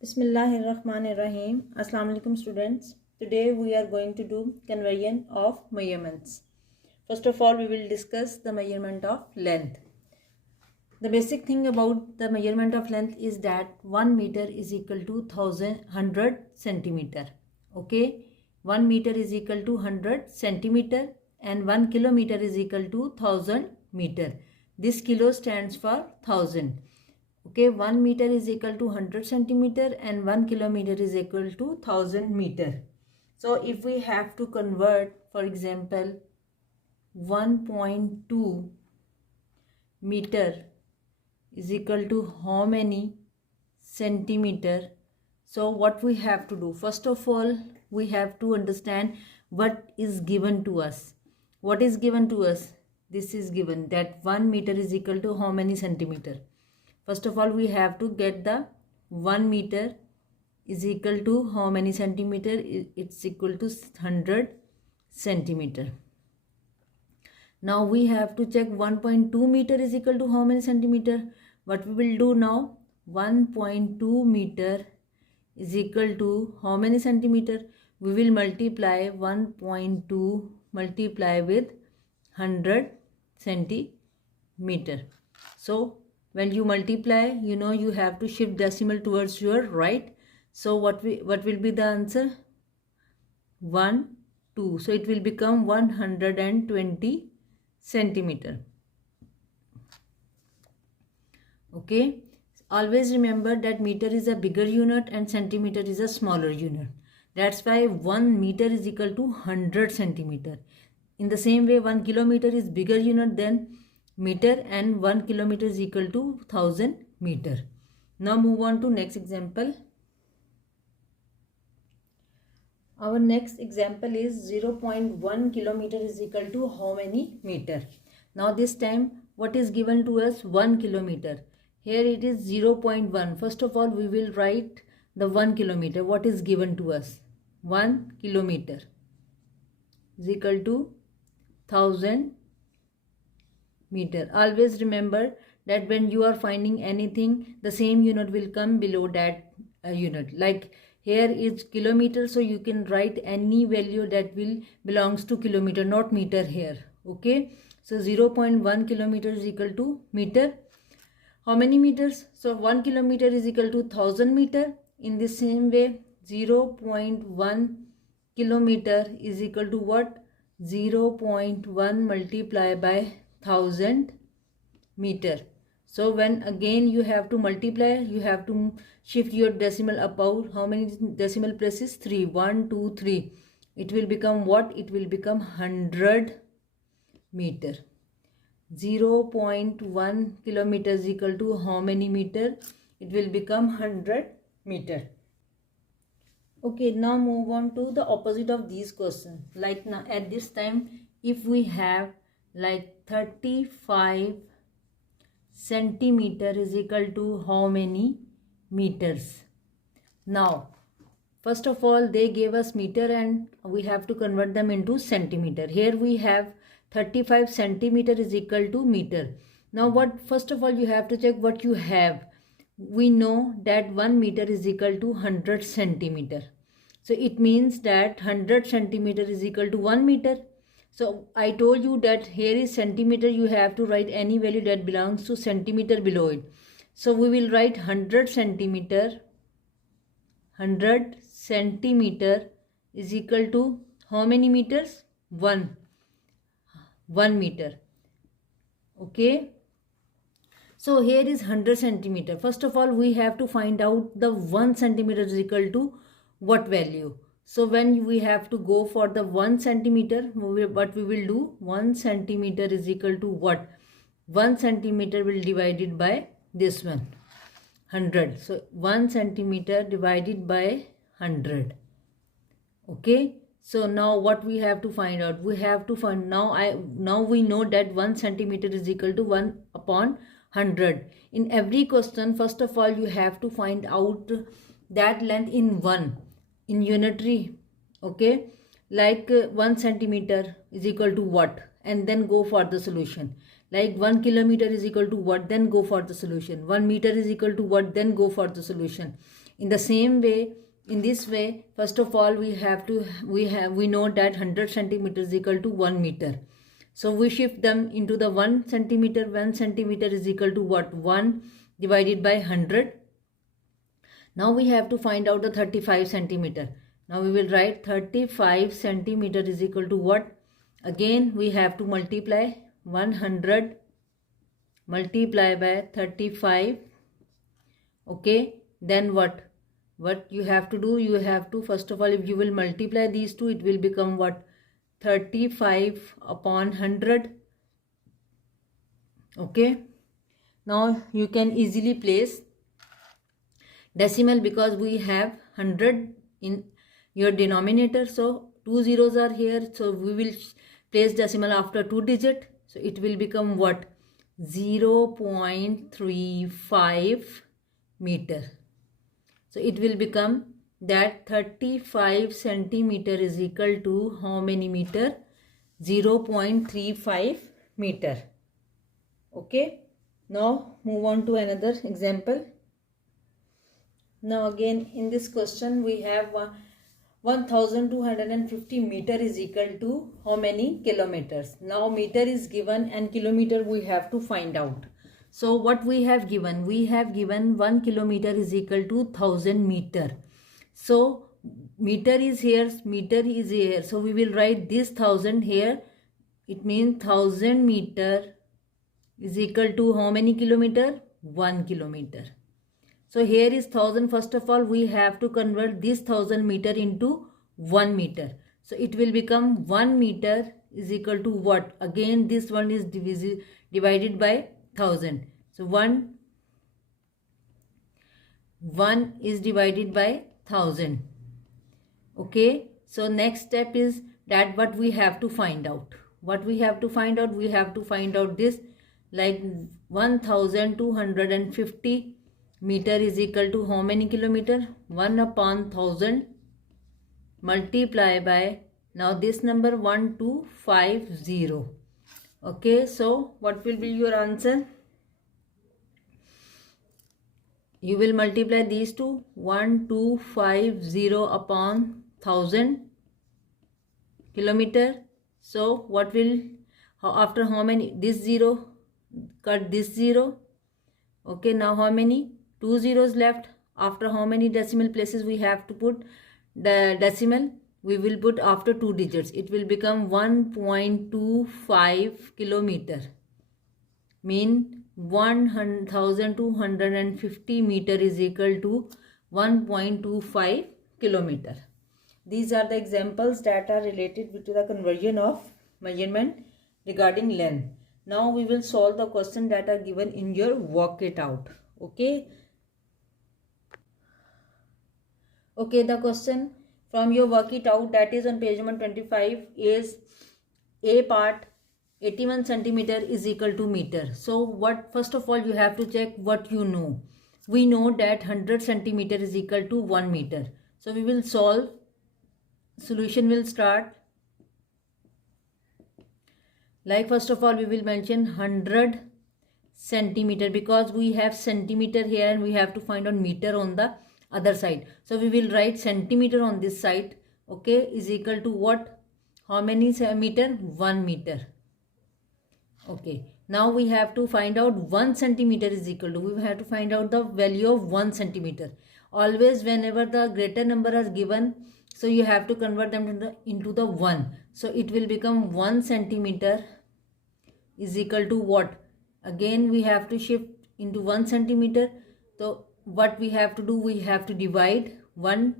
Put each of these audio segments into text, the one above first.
Bismillahirrahmanirrahim. Assalamu alaikum students. Today we are going to do conversion of measurements. First of all, we will discuss the measurement of length. The basic thing about the measurement of length is that 1 meter is equal to 100 centimeter. Okay, 1 meter is equal to 100 centimeter and 1 kilometer is equal to 1000 meter. This kilo stands for 1000. Okay, 1 meter is equal to 100 centimeter and 1 kilometer is equal to 1000 meter. So if we have to convert, for example, 1.2 meter is equal to how many centimeter? So what we have to do? First of all, we have to understand what is given to us. What is given to us? This is given that 1 meter is equal to how many centimeter? First of all, we have to get the 1 meter is equal to how many centimeter? It's equal to 100 centimeter. Now we have to check 1.2 meter is equal to how many centimeter? What we will do now? 1.2 meter is equal to how many centimeter? We will multiply 1.2 multiply with 100 centimeter. So when you multiply, you have to shift decimal towards your right. So what will be the answer? 1 2. So it will become 120 centimeter. Okay, always remember that meter is a bigger unit and centimeter is a smaller unit. That's why 1 meter is equal to 100 centimeter. In the same way, 1 kilometer is bigger unit than meter and 1 kilometer is equal to 1000 meter. Now move on to next example. Our next example is 0.1 kilometer is equal to how many meter? Now this time what is given to us? 1 kilometer. Here it is 0.1. First of all, we will write the 1 kilometer. What is given to us? 1 kilometer is equal to 1000 meter. Always remember that when you are finding anything, the same unit will come below that unit. Like here is kilometer, so you can write any value that will belongs to kilometer, not meter here. Okay, so 0.1 kilometer is equal to meter. How many meters? So 1 kilometer is equal to 1000 meter. In the same way, 0.1 kilometer is equal to what? 0.1 multiplied by 1000 meter. So when again you have to multiply, you have to shift your decimal above. How many decimal places? 3. 1 2 3. It will become what? It will become 100 meter. 0.1 kilometer is equal to how many meter? It will become 100 meter. Okay, now move on to the opposite of these questions. Like now at this time, if we have like 35 centimeter is equal to how many meters? Now first of all, they gave us meter and we have to convert them into centimeter. Here we have 35 centimeter is equal to meter. Now what? First of all, you have to check what you have. We know that 1 meter is equal to 100 centimeter. So it means that 100 centimeter is equal to 1 meter. So I told you that here is centimeter. You have to write any value that belongs to centimeter below it. So we will write 100 centimeter. 100 centimeter is equal to how many meters? 1 meter. Okay. So here is 100 centimeter. First of all, we have to find out the 1 centimeter is equal to what value. So when we have to go for the 1 centimeter, what we will do? 1 centimeter is equal to what? 1 centimeter will divided by this one, 100. So 1 centimeter divided by 100. Okay. So now what we have to find out? We have to find now we know that 1 centimeter is equal to 1 upon 100. In every question, first of all, you have to find out that length in in unitary. Okay, like 1 centimeter is equal to what, and then go for the solution. Like 1 kilometer is equal to what, then go for the solution. 1 meter is equal to what, then go for the solution. In the same way, in this way, first of all, we know that 100 centimeter is equal to 1 meter. So we shift them into the 1 centimeter. 1 centimeter is equal to what? 1 divided by 100. Now we have to find out the 35 centimeter. Now we will write 35 centimeter is equal to what? Again we have to multiply 100 multiply by 35. Okay, then what you have to do, you have to, first of all, if you will multiply these two, it will become what? 35 upon 100. Okay, now you can easily place decimal because we have 100 in your denominator, so 2 zeros are here, so we will place decimal after 2 digit, so it will become what? 0.35 meter. So it will become that 35 centimeter is equal to how many meter? 0.35 meter. Okay, now move on to another example. Now again in this question we have 1250 meter is equal to how many kilometers? Now meter is given and kilometer we have to find out. So what we have given? We have given 1 kilometer is equal to 1000 meter. So meter is here, meter is here. So we will write this 1000 here. It means 1000 meter is equal to how many kilometer? 1 kilometer. So here is 1000. First of all, we have to convert this 1000 meter into 1 meter. So it will become 1 meter is equal to what? Again this one is divided by 1000. So 1 is divided by 1000. Okay. So next step is that what we have to find out. What we have to find out? We have to find out this, like 1250 meter is equal to how many kilometer? 1 upon 1000 multiply by, now this number 1250. Okay, so what will be your answer? You will multiply these two, 1250 upon 1000 kilometer. So what will, after how many? This 0, cut this 0. Okay, now how many? 2 zeros left. After how many decimal places we have to put the decimal? We will put after 2 digits. It will become 1.25 kilometer. Mean 1250 meter is equal to 1.25 kilometer. These are the examples that are related to the conversion of measurement regarding length. Now we will solve the question that are given in your work it out. Okay. Okay, the question from your work it out, that is on page number 25, is A part 81 centimeter is equal to meter. So what, first of all, you have to check what you know. We know that 100 centimeter is equal to 1 meter. So we will solve. Solution will start. Like first of all, we will mention 100 centimeter because we have centimeter here and we have to find out meter on the other side. So we will write centimeter on this side. Okay, is equal to what? How many meter? 1 meter. Okay, now we have to find out 1 centimeter is equal to, we have to find out the value of 1 centimeter. Always whenever the greater number are given, so you have to convert them into the 1. So it will become 1 centimeter is equal to what? Again we have to shift into 1 centimeter. So what we have to do? We have to divide 1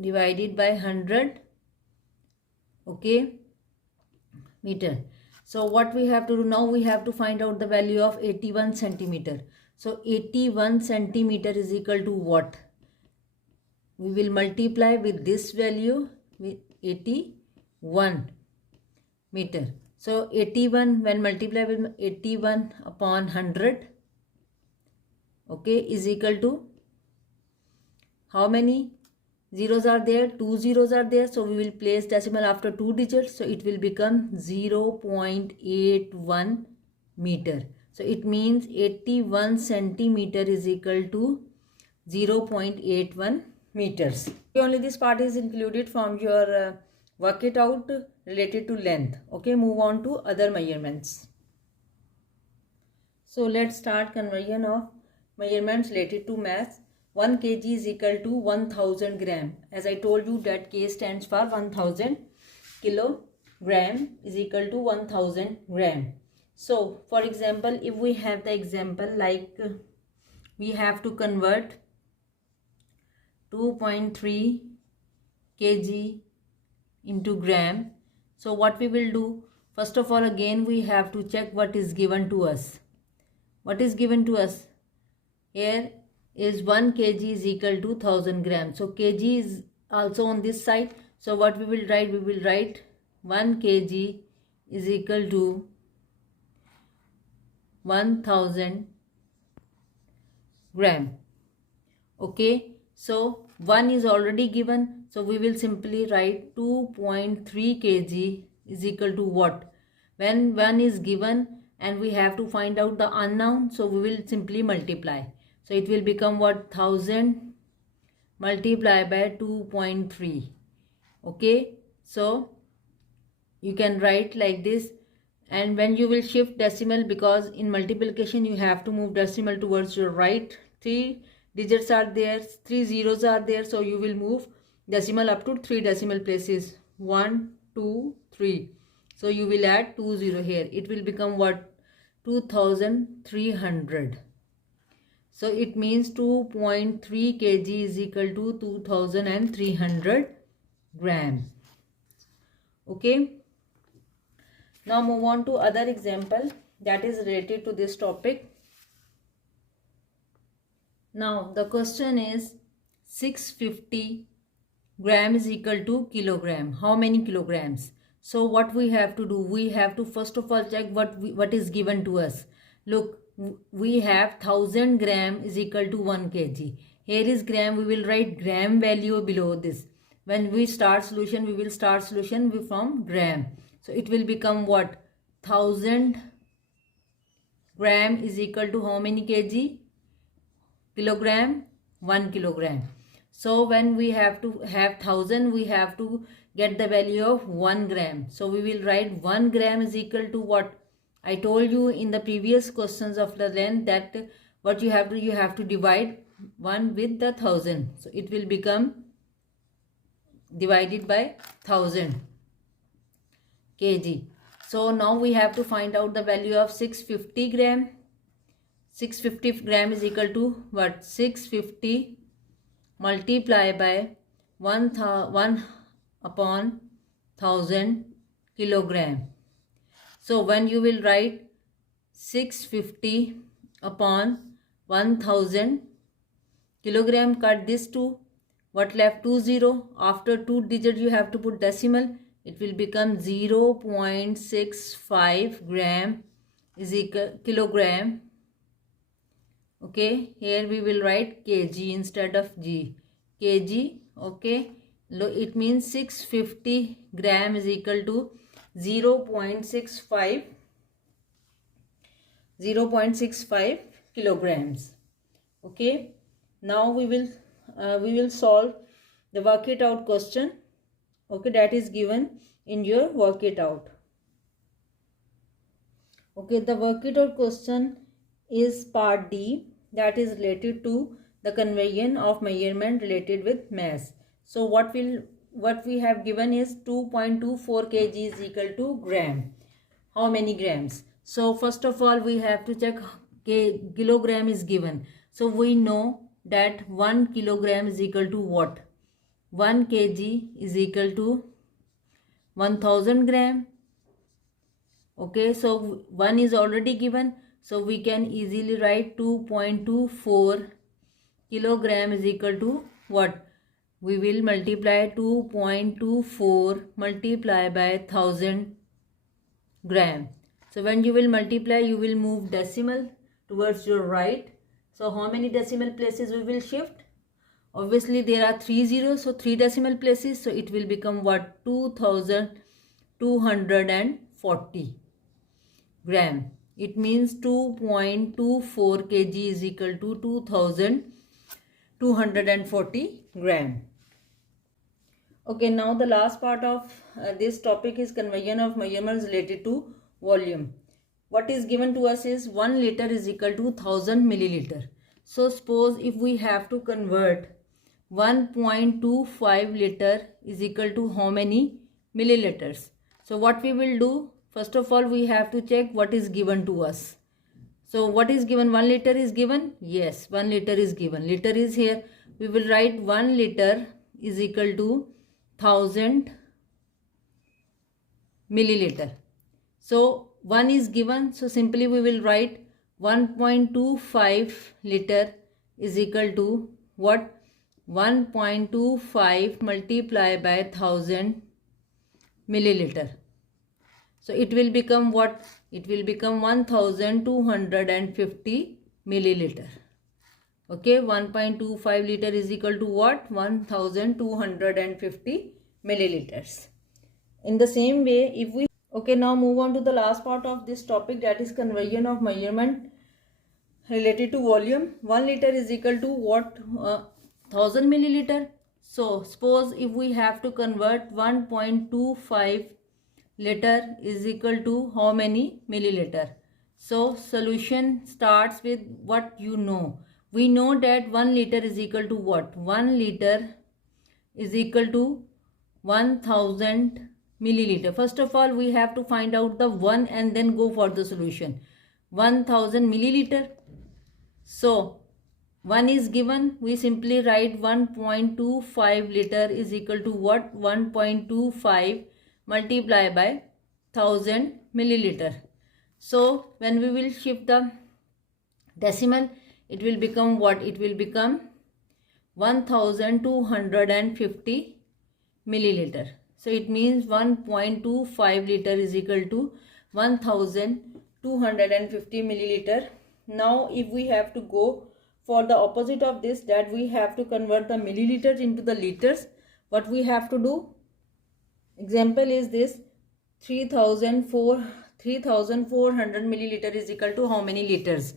divided by 100. Okay, meter. So what we have to do now? We have to find out the value of 81 centimeter. So 81 centimeter is equal to what? We will multiply with this value with 81 meter. So 81, when multiply with 81 upon 100, okay, is equal to how many zeros are there? 2 zeros are there. So we will place decimal after 2 digits. So it will become 0.81 meter. So it means 81 centimeter is equal to 0.81 meters. Only this part is included from your work it out related to length. Okay, move on to other measurements. So let's start conversion of measurements related to mass. 1 kg is equal to 1000 gram. As I told you that K stands for 1000 kilogram is equal to 1000 gram. So for example, if we have the example like we have to convert 2.3 kg into gram. So what we will do, first of all again we have to check what is given to us. What is given to us? Here is 1 kg is equal to 1000 grams. So kg is also on this side. So what we will write? We will write 1 kg is equal to 1000 gram. Okay, so 1 is already given. So we will simply write 2.3 kg is equal to what? When 1 is given and we have to find out the unknown, so we will simply multiply. So it will become what? 1000 multiplied by 2.3. Okay, so you can write like this. And when you will shift decimal, because in multiplication you have to move decimal towards your right, 3 digits are there, 3 zeros are there, so you will move decimal up to 3 decimal places, 1 2 3. So you will add 20 here. It will become what? 2300. So it means 2.3 kg is equal to 2300 gram. Okay. Now move on to other example that is related to this topic. Now the question is 650 gram is equal to kilogram. How many kilograms? So what we have to do? We have to first of all check what is given to us. Look, we have 1000 gram is equal to 1 kg. Here is gram. We will write gram value below this. When we start solution, we will start solution from gram. So it will become what? 1000 gram is equal to how many kg? Kilogram, 1 kilogram. So when we have to have 1000, we have to get the value of 1 gram. So we will write 1 gram is equal to what? I told you in the previous questions of the length that what you have to divide 1 with the 1000. So it will become divided by 1000 kg. So now we have to find out the value of 650 gram. 650 gram is equal to what? 650 multiplied by 1 upon 1000 kilogram. So when you will write 650 upon 1000 kilogram, cut this 2. What left? 20. After 2 digits you have to put decimal. It will become 0.65 gram is equal kilogram. Okay, here we will write kg instead of g. Kg. Okay, it means 650 gram is equal to 0.65 kilograms. Okay, now we will solve the work it out question. Okay, that is given in your work it out. Okay, the work it out question is part D, that is related to the conversion of measurement related with mass. So what we have given is 2.24 kg is equal to gram. How many grams? So first of all we have to check kilogram is given. So we know that 1 kilogram is equal to what? 1 kg is equal to 1000 gram. Okay, so 1 is already given. So we can easily write 2.24 kilogram is equal to what? We will multiply 2.24 multiply by 1000 gram. So when you will multiply, you will move decimal towards your right. So how many decimal places we will shift? Obviously there are 3 zeros, so 3 decimal places. So it will become what? 2240 gram. It means 2.24 kg is equal to 2240 gram. Okay, now the last part of this topic is conversion of measurements related to volume. What is given to us is 1 liter is equal to 1000 milliliter. So suppose if we have to convert 1.25 liter is equal to how many milliliters? So what we will do, first of all we have to check what is given to us. So what is given? 1 liter is given? Yes, 1 liter is given. Liter is here. We will write 1 liter is equal to 1000 milliliter. So 1 is given. So simply we will write 1.25 liter is equal to what? 1.25 multiplied by 1000 milliliter. So it will become what? It will become 1250 milliliter. Okay, 1.25 liter is equal to what? 1250 milliliters. In the same way, if we... Okay, now move on to the last part of this topic, that is conversion of measurement related to volume. 1 liter is equal to what? 1000 milliliter. So suppose if we have to convert 1.25 liter is equal to how many milliliter? So solution starts with what you know. We know that 1 liter is equal to what? 1 liter is equal to 1000 milliliter. First of all, we have to find out the 1 and then go for the solution. 1000 milliliter. So 1 is given. We simply write 1.25 liter is equal to what? 1.25 multiply by 1000 milliliter. So when we will shift the decimal, it will become what? It will become 1250 milliliter. So it means 1.25 liter is equal to 1250 milliliter. Now if we have to go for the opposite of this, that we have to convert the milliliters into the liters, what we have to do? Example is this: 3400 milliliter is equal to how many liters?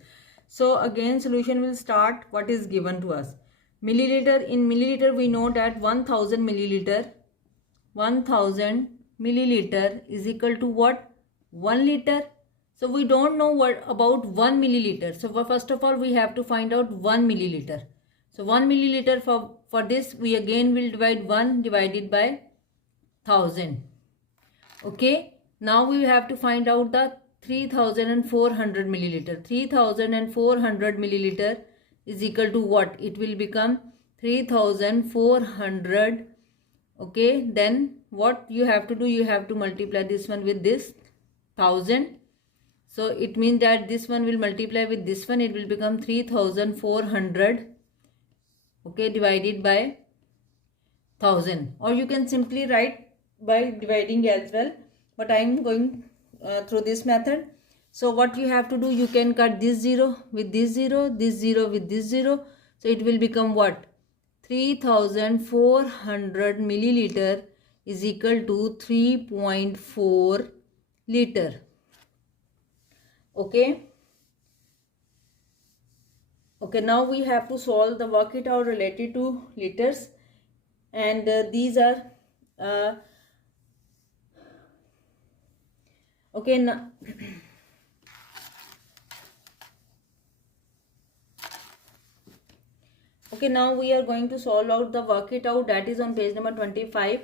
So again solution will start what is given to us. Milliliter, in milliliter we know that 1000 milliliter is equal to what? 1 liter. So we don't know what about 1 milliliter. So first of all we have to find out 1 milliliter. So 1 milliliter, for this we again will divide 1 divided by 1000. Okay, now we have to find out the 3400 milliliter. 3400 milliliter is equal to what? It will become 3400. Okay, then what you have to do? You have to multiply this one with this 1000. So it means that this one will multiply with this one. It will become 3400. Okay, divided by 1000. Or you can simply write by dividing as well. But I am going through this method. So what you have to do? You can cut this 0 with this 0, this 0 with this 0. So it will become what? 3400 milliliter is equal to 3.4 liter. Okay. Okay, now we have to solve the work it out related to liters, and these are okay now. Okay, now we are going to solve out the work it out, that is on page number 25,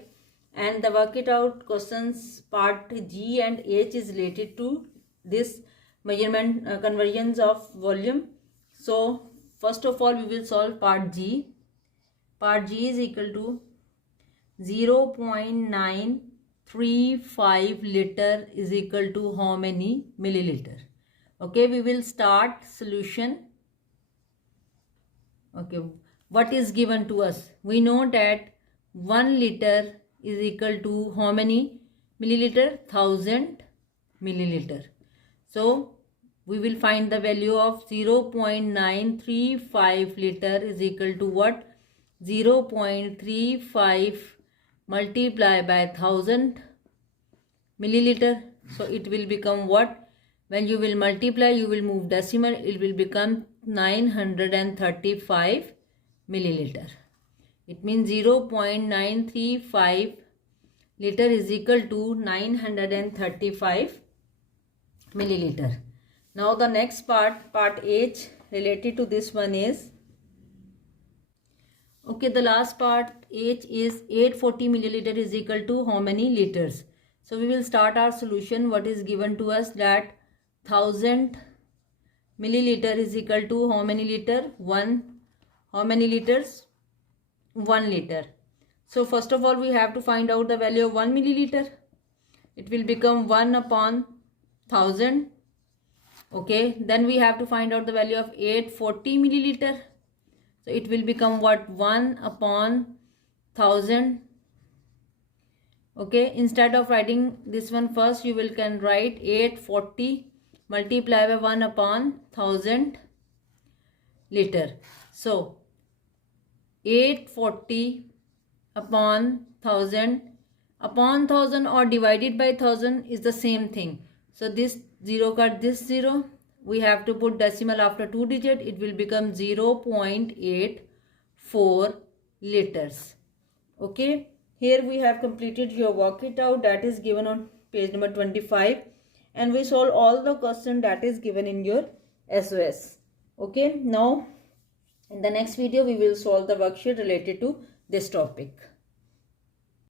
and the work it out questions part G and H is related to this measurement conversions of volume. So first of all we will solve part G. Part G is equal to 0.935 liter is equal to how many milliliter? Okay, we will start solution. Okay, what is given to us? We know that 1 liter is equal to how many milliliter? 1000 milliliter. So we will find the value of 0.935 liter is equal to what? 0.35 multiplied by 1000 milliliter. So it will become what? When you will multiply, you will move decimal, it will become 935 milliliter. It means 0.935 liter is equal to 935 milliliter. Now the next part H, related to this one is, okay, the last part H is 840 milliliter is equal to how many liters? So we will start our solution. What is given to us, that 1000 milliliter is equal to how many liter? 1. How many liters? 1 liter. So first of all we have to find out the value of 1 milliliter. It will become 1 upon 1000. Okay, then we have to find out the value of 840 milliliter. So it will become what? 1 upon 1000. Okay, instead of writing this one first, you can write 840 multiply by 1 upon 1000 liter. So 840 upon 1000 or divided by 1000 is the same thing. So this 0 cut this 0. We have to put decimal after 2 digit. It will become 0.84 liters. Okay. Here we have completed your work it out, that is given on page number 25, and we solve all the question that is given in your SOS. Okay. Now in the next video we will solve the worksheet related to this topic.